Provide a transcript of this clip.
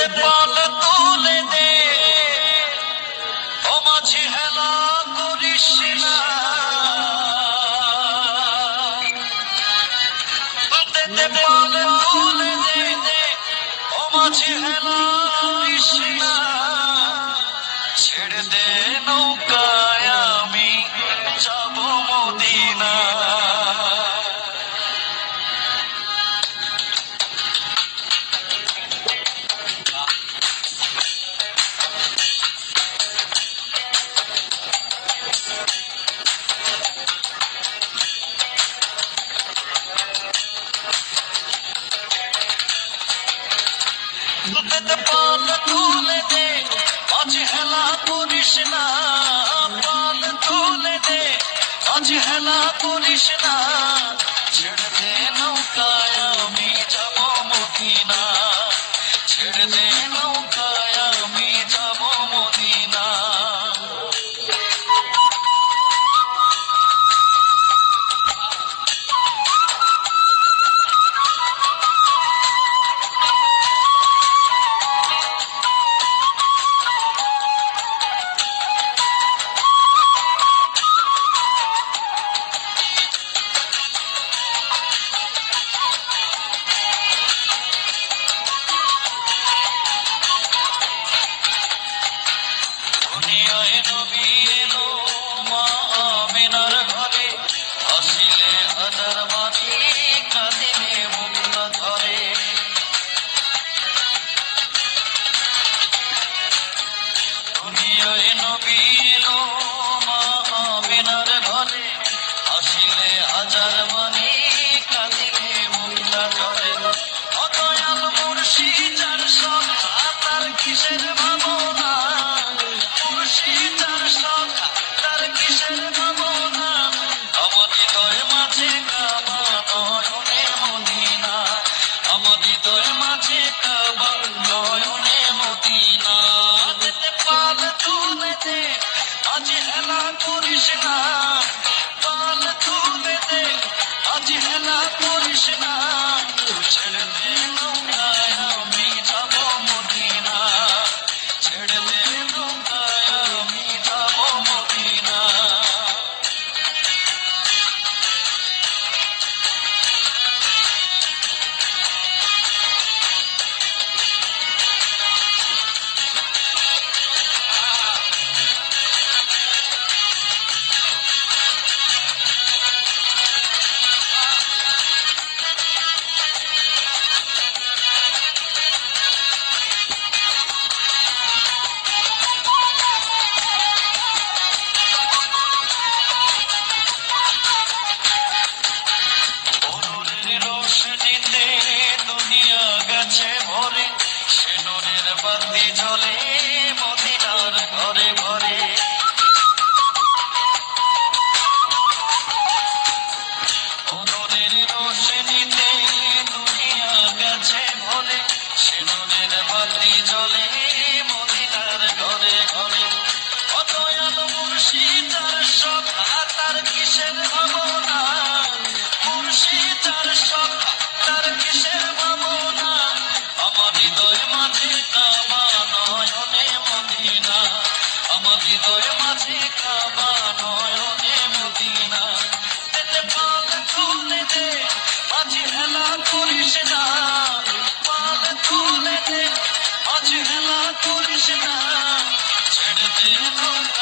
দে পাল তুলে দে, ও মাঝি হেলা করিস না, দে পাল তুলে দে, ও মাঝি হেলা করিস না, ছেড়ে দে নৌকায় আমি যাব মদিনা। পাল তুলে দে, মাঝি হেলা করিস না, পাল তুলে দে, মাঝি হেলা করিস না, ছেড়ে দে নৌকায় আমি যাব মদিনা, ছেড়ে দে নৌকায় আমি যাব মদিনা। দুনিয়ায় নবী এলো মা আমিনার ঘরে, আসিলে হাজার মাঝি কাঁদিলে মুক্তা ধরে। দুনিয়ায় নবী এলো মা আমিনার ঘরে, আসিলে হাজার মাঝি কাঁদিলে মুক্তা ধরে। অদয়াল মুর্শিদ যার সখা তার কিসের ভাবনা, মুর্শিদ যার সখা তার কিসের ভাবনা, আমার হৃদয় মাঝে কাবা নয়নে মদিনা, আমার হৃদয় মাঝে কাবা নয়নে মদিনা। পাল তুলে দে, মাঝি হেলা করিস না, পাল তুলে দে, মাঝি হেলা করিস না, ছেড়ে দে নৌকায় আমি যাব মদিনা, ছেড়ে দে নৌকায় আমি যাব মদিনা। অনুরের রোশনীতে দুনিয়া গেছে ভরে, সে নূরের বাতি জ্বলে মদিনার ঘরে ঘরে। অনুরের রোশনীতে দুনিয়া গেছে ভরে, সে নূরের বাতি জ্বলে মদিনার ঘরে ঘরে। অদয়াল মুর্শিদ যার সখা তার কিসের ভাবনা, মুর্শিদ যার সখা তার কিসের ভাবনা, আমার হৃদয় মাঝে কাবা নয়নে মদিনা, আমার হৃদয় মাঝে কাবা নয়নে মদিনা। পাল তুলে দে, মাঝি হেলা করিস না, পাল তুলে দে, মাঝি হেলা করিস না, ছেড়ে দে নৌকা